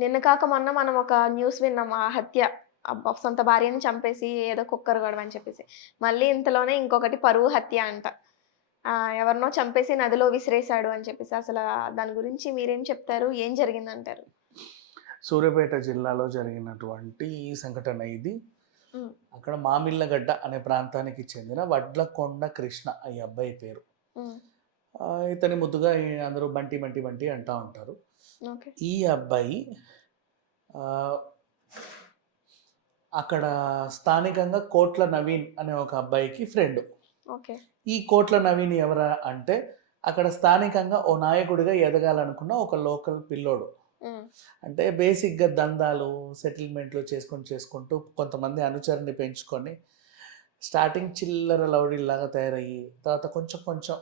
నిన్న కాక మొన్న మనం ఒక న్యూస్ విన్నాం ఆ హత్య. సొంత భార్యని చంపేసి ఏదో కుక్కర్ గొడవ అని చెప్పేసి. మళ్ళీ ఇంతలోనే ఇంకొకటి పరువు హత్య అంట. ఎవరినో చంపేసి నదిలో విసిరేశాడు అని చెప్పేసి. అసలు దాని గురించి మీరేం చెప్తారు? ఏం జరిగిందంటారు? సూర్యాపేట జిల్లాలో జరిగినటువంటి ఈ సంఘటన ఇది. అక్కడ మామిళ్ళగడ్డ అనే ప్రాంతానికి చెందిన వడ్లకొండ కృష్ణ ఈ అబ్బాయి పేరు. ఇతని ముద్దుగా అందరూ బంటి బంటి బంటి అంటూ ఉంటారు. ఈ అబ్బాయి అక్కడ స్థానికంగా కోట్ల నవీన్ అనే ఒక అబ్బాయికి ఫ్రెండ్. ఓకే. ఈ కోట్ల నవీన్ ఎవరా అంటే అక్కడ స్థానికంగా ఓ నాయకుడిగా ఎదగాలనుకున్న ఒక లోకల్ పిల్లోడు. అంటే బేసిక్గా దందాలు సెటిల్మెంట్లు చేసుకొని చేసుకుంటూ కొంతమంది అనుచరుని పెంచుకొని స్టార్టింగ్ చిల్లర లౌడీలాగా తయారయ్యి తర్వాత కొంచెం కొంచెం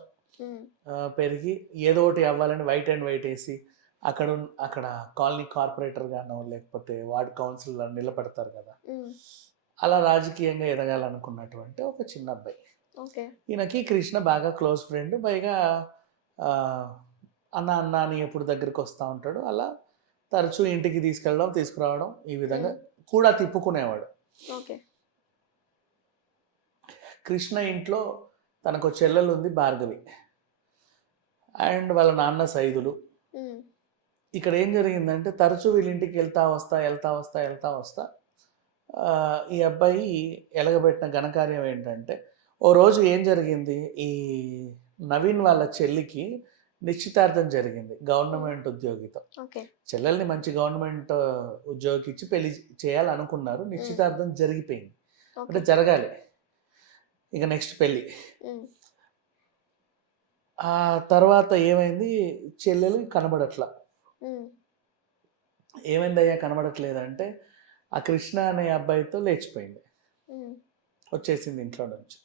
పెరిగి ఏదో ఒకటి అవ్వాలని వైట్ అండ్ వైట్ వేసి అక్కడ అక్కడ కాలనీ కార్పొరేటర్ గానో లేకపోతే వార్డ్ కౌన్సిల్ నిలబడతారు కదా. అలా రాజకీయంగా ఎదగాలనుకున్నటువంటి ఒక చిన్న అబ్బాయి. ఓకే. ఈయనకి కృష్ణ బాగా క్లోజ్ ఫ్రెండ్ పైగా అన్న అన్న అని ఎప్పుడు దగ్గరికి వస్తూ ఉంటాడు. అలా తరచూ ఇంటికి తీసుకెళ్ళడం తీసుకురావడం ఈ విధంగా కూడా తిప్పుకునేవాడు. ఓకే. కృష్ణ ఇంట్లో తనకు చెల్లెలు ఉంది భార్గవి. అండ్ వాళ్ళ నాన్న సైదులు. ఇక్కడ ఏం జరిగిందంటే తరచూ వీళ్ళ ఇంటికి వెళ్తా వస్తా వెళ్తా వస్తా వెళ్తా వస్తా ఈ అబ్బాయి ఎలగబెట్టిన ఘనకార్యం ఏంటంటే ఓ రోజు ఏం జరిగింది? ఈ నవీన్ వాళ్ళ చెల్లికి నిశ్చితార్థం జరిగింది గవర్నమెంట్ ఉద్యోగితో. చెల్లెల్ని మంచి గవర్నమెంట్ ఉద్యోగికి ఇచ్చి పెళ్ళి చేయాలనుకున్నారు. నిశ్చితార్థం జరిగిపోయింది. అంటే జరగాలి. ఇక నెక్స్ట్ పెళ్ళి ఆ తర్వాత ఏమైంది? చెల్లెలు కనబడట్లా. ఏమైందయ్యా కనబడట్లేదంటే ఆ కృష్ణ అనే అబ్బాయితో లేచిపోయింది. వచ్చేసింది ఇంట్లో నుంచి.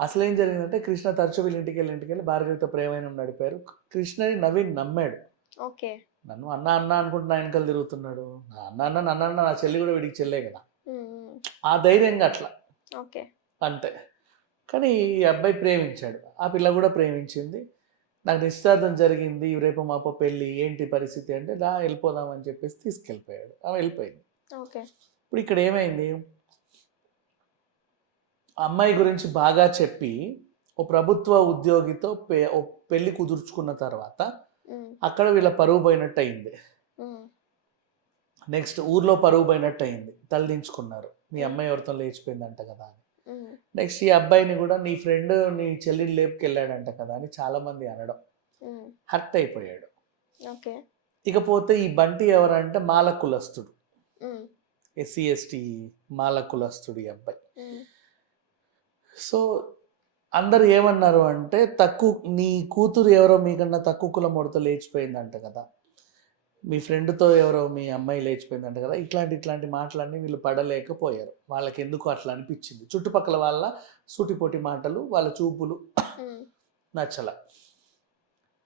అసలు ఏం జరిగిందంటే కృష్ణ తరచు వీళ్ళ ఇంటికి వెళ్ళి ఇంటికి వెళ్ళి భార్గవితో ప్రేమైనం నడిపారు. కృష్ణని నవీన్ నమ్మాడు. ఓకే. నన్ను అన్న అన్న అనుకుంటున్నా వెనకాల తిరుగుతున్నాడు. నా అన్న అన్న నన్ను అన్న నా చెల్లి కూడా వీడికి చెల్లే కదా. ఆ ధైర్యంగా అట్లా. ఓకే. అంతే. కానీ ఈ అబ్బాయి ప్రేమించాడు. ఆ పిల్ల కూడా ప్రేమించింది. నాకు నిశ్చితార్థం జరిగింది రేపు మాపో పెళ్ళి ఏంటి పరిస్థితి అంటే దా వెళ్ళిపోదాం అని చెప్పేసి తీసుకెళ్ళిపోయాడు. ఆమె వెళ్ళిపోయింది. ఓకే. ఇప్పుడు ఇక్కడ ఏమైంది? అమ్మాయి గురించి బాగా చెప్పి ఓ ప్రభుత్వ ఉద్యోగితో పె ఓ పెళ్ళి కుదుర్చుకున్న తర్వాత అక్కడ వీళ్ళ పరువు పోయినట్టు అయింది. నెక్స్ట్ ఊర్లో పరువు పోయినట్టు అయింది. తలదించుకున్నారు. మీ అమ్మాయి ఎవరితో లేచిపోయిందంట కదా అని. నెక్స్ట్ ఈ అబ్బాయిని కూడా నీ ఫ్రెండ్ నీ చెల్లిని లేపుకెళ్ళాడంట కదా అని చాలా మంది అనడం హర్ట్ అయిపోయాడు. ఓకే. ఇకపోతే ఈ బంటి ఎవరంటే మాల కులస్తుడు ఎస్సీ ఎస్టీ మాల కులస్తుడు ఈ అబ్బాయి సో అందరు ఏమన్నారు అంటే తక్కువ నీ కూతురు ఎవరో మీకన్నా తక్కువ కులం మొడత లేచిపోయిందంట కదా. మీ ఫ్రెండ్తో ఎవరో మీ అమ్మాయి లేచిపోయిందంట కదా ఇట్లాంటి ఇట్లాంటి మాటలన్నీ వీళ్ళు పడలేకపోయారు. వాళ్ళకి ఎందుకు అట్లా అనిపించింది? చుట్టుపక్కల వాళ్ళ సూటిపోటి మాటలు వాళ్ళ చూపులు నచ్చల.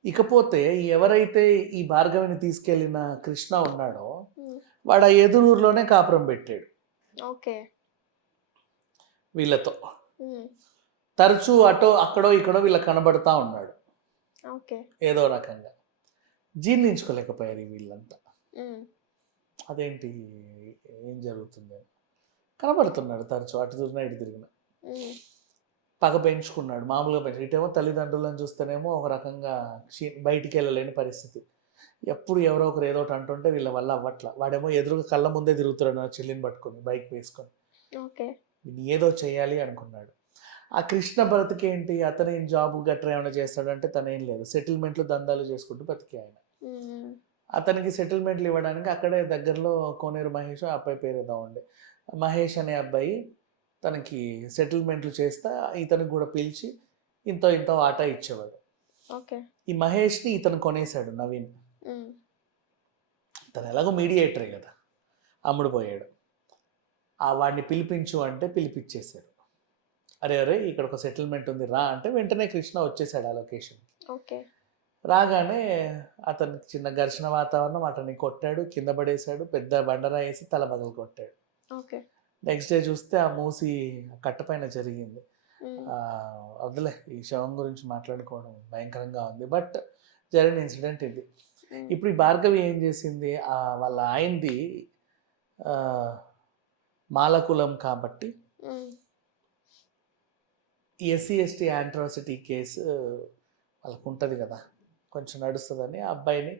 ఇకపోతే ఎవరైతే ఈ భార్గవిని తీసుకెళ్ళిన కృష్ణ ఉన్నాడో వాడు ఆ ఎదురూరులోనే కాపురం పెట్టాడు. ఓకే. వీళ్ళతో. తరచూ అటో అక్కడో ఇక్కడో వీళ్ళకి కనబడతా ఉన్నాడు. ఓకే. ఏదో రకంగా. జీర్ణించుకోలేకపోయారు వీళ్ళంతా. అదేంటి? ఏం జరుగుతుంది. కనబడుతున్నాడు తరచూ అటు తిరిగినా ఇటు తిరిగిన. పగ పెంచుకున్నాడు మామూలుగా పెంచు ఇటేమో తల్లిదండ్రులను చూస్తేనేమో ఒక రకంగా క్షీ- బయటికి వెళ్ళలేని పరిస్థితి. ఎప్పుడు ఎవరో ఒకరు ఏదో ఒకటి అంటుంటే వీళ్ళ వల్ల అవ్వట్ల. వాడేమో ఎదురుగా కళ్ళ ముందే తిరుగుతున్నాడు నా చెల్లిని పట్టుకొని బైక్ వేసుకొని. ఓకే. ఏదో చేయాలి అనుకున్నాడు. ఆ కృష్ణ బ్రతికేంటి? అతను ఏం జాబ్ గట్రా ఏమైనా చేస్తాడంటే తనేం లేదు. సెటిల్మెంట్లు దందాలు చేసుకుంటూ బతికే ఆయన. అతనికి సెటిల్మెంట్లు ఇవ్వడానికి అక్కడే దగ్గరలో కోనేరు మహేష్ ఆ అబ్బాయి పేరు ఏదో ఉండే మహేష్ అనే అబ్బాయి తనకి సెటిల్మెంట్లు చేస్తా ఇతనికి కూడా పిలిచి ఇంతో ఇంతో ఆటా ఇచ్చేవాడు. ఓకే. ఈ మహేష్ని ఇతను కొనేశాడు నవీన్. తను ఎలాగో మీడియేటరే కదా. అమ్ముడు పోయాడు. ఆ వాడిని పిలిపించు అంటే పిలిపించేశాడు అరే అరే ఇక్కడ ఒక సెటిల్మెంట్ ఉంది రా అంటే వెంటనే కృష్ణ వచ్చేసాడు ఆ లొకేషన్ ఓకే. రాగానే అతనికి చిన్న ఘర్షణ వాతావరణం అతన్ని కొట్టాడు కింద పడేశాడు పెద్ద బండరా వేసి తల పగలు కొట్టాడు. ఓకే. నెక్స్ట్ డే చూస్తే ఆ మూసి కట్టపైన జరిగింది. వదిలే ఈ శవం గురించి మాట్లాడుకోవడం భయంకరంగా ఉంది. బట్ జరిగిన ఇన్సిడెంట్ ఇది. ఇప్పుడు ఈ భార్గవి ఏం చేసింది? ఆ వాళ్ళ ఆయనది మాలకులం కాబట్టి ఎస్సీ ఎస్టీ యాంట్రాసిటీ కేసు వాళ్ళకు ఉంటుంది కదా. కొంచెం నడుస్తుందని ఆ అబ్బాయిని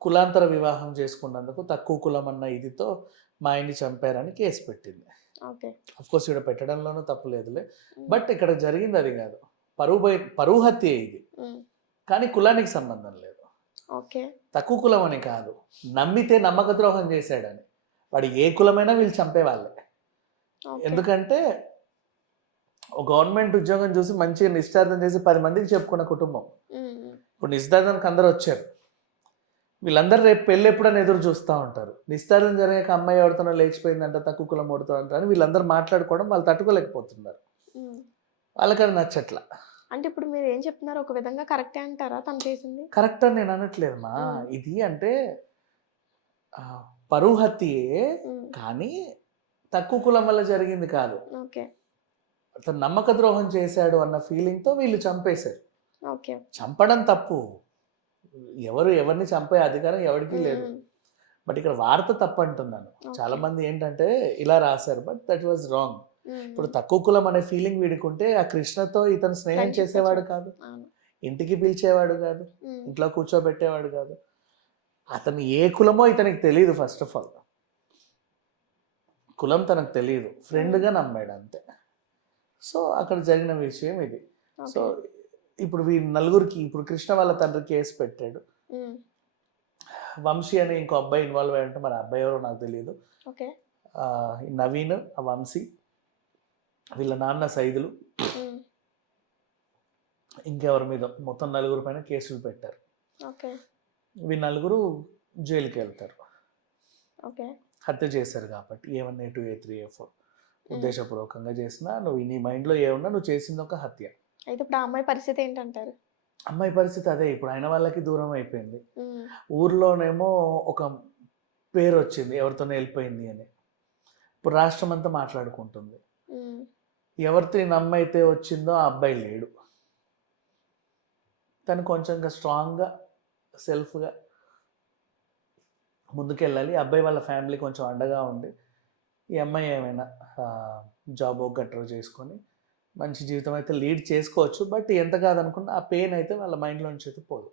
కులాంతర వివాహం చేసుకున్నందుకు తక్కువ కులం అన్న ఇదితో మా ఆయన్ని చంపారని కేసు పెట్టింది. ఓకే. కోర్స్ ఇక్కడ పెట్టడంలోనూ తప్పు లేదులే. బట్ ఇక్కడ జరిగింది అది కాదు. పరువు బయ పరువు హత్య ఇది. కానీ కులానికి సంబంధం లేదు. ఓకే. తక్కువ కులం అని కాదు. నమ్మితే నమ్మక ద్రోహం చేశాడని. వాడు ఏ కులమైనా వీళ్ళు చంపేవాళ్ళే. ఎందుకంటే గవర్నమెంట్ ఉద్యోగం చూసి మంచిగా నిశ్చార్థం చేసి పది మందికి చెప్పుకున్న కుటుంబం. ఇప్పుడు నిశ్చితార్థానికి అందరూ వచ్చారు. వీళ్ళందరూ రేపు పెళ్ళి ఎప్పుడని ఎదురు చూస్తూ ఉంటారు. నిశ్చితార్థం జరిగాక అమ్మాయి ఎవరితోనో లేచిపోయిందంట తక్కువ కులం ఓడుతూ అంటారు వీళ్ళందరూ మాట్లాడుకోవడం వాళ్ళు తట్టుకోలేకపోతున్నారు. వాళ్ళకి అది నచ్చట్లా. అంటే ఇప్పుడు మీరు ఏం చెప్తున్నారు? ఒక విధంగా కరెక్టే అంటారా తను చేసింది? కరెక్ట్ అని నేను అనట్లేదు మా. మ్మ్. ఇది అంటే పరువు హత్యే కానీ తక్కువ కులం వల్ల జరిగింది కాదు. ఓకే. అతను నమ్మక ద్రోహం చేశాడు అన్న ఫీలింగ్తో వీళ్ళు చంపేశారు. చంపడం తప్పు. ఎవరు ఎవరిని చంపే అధికారం ఎవరికీ లేదు. బట్ ఇక్కడ వార్త తప్పు అంటున్నాను. చాలా మంది ఏంటంటే ఇలా రాశారు బట్ దట్ వాజ్ రాంగ్. ఇప్పుడు తక్కువ కులం అనే ఫీలింగ్ వీడుకుంటే ఆ కృష్ణతో ఇతను స్నేహం చేసేవాడు కాదు. ఇంటికి పిలిచేవాడు కాదు. ఇంట్లో కూర్చోబెట్టేవాడు కాదు. అతను ఏ కులమో ఇతనికి తెలియదు ఫస్ట్ ఆఫ్ ఆల్. కులం తనకు తెలియదు ఫ్రెండ్గా నమ్మాడు అంతే. సో అక్కడ జరిగిన విషయం ఇది. సో. ఇప్పుడు వీ నలుగురికి ఇప్పుడు కృష్ణ వాళ్ళ తండ్రి కేసు పెట్టాడు. వంశీ అనే ఇంకో అబ్బాయి ఇన్వాల్వ్ అయ్యి ఉంటే మరి అబ్బాయి ఎవరో నాకు తెలియదు నవీన్ ఆ వంశీ వీళ్ళ నాన్న సైదులు. ఇంకెవరి మీద? మొత్తం నలుగురు పైన కేసులు పెట్టారు. ఓకే. వీ నలుగురు జైలుకి వెళ్తారు. ఓకే. హత్య చేశారు కాబట్టి. A one A two A three A four ఉద్దేశపూర్వకంగా చేసినా నువ్వు నీ మైండ్లో ఏమున్నా నువ్వు చేసింది ఒక హత్య. అయితే ఇప్పుడు ఆ అమ్మాయి పరిస్థితి ఏంటంటారు? అమ్మాయి పరిస్థితి అదే. ఇప్పుడు ఆయన వాళ్ళకి దూరం అయిపోయింది. ఊర్లోనేమో ఒక పేరు వచ్చింది ఎవరితోనే వెళ్ళిపోయింది అని. ఇప్పుడు రాష్ట్రం అంతా మాట్లాడుకుంటుంది ఎవరితో ఈ నమ్మ అయితే వచ్చిందో ఆ అబ్బాయి లేడు. తను కొంచెంగా స్ట్రాంగ్గా సెల్ఫ్గా ముందుకెళ్ళాలి. అబ్బాయి వాళ్ళ ఫ్యామిలీ కొంచెం అండగా ఉండి ఈ అమ్మాయి ఏమైనా జాబ్ గట్రా చేసుకొని మంచి జీవితం అయితే లీడ్ చేసుకోవచ్చు. బట్ ఎంత కాదనుకున్నా ఆ పెయిన్ అయితే వాళ్ళ మైండ్లో నుంచి అయితే పోదు.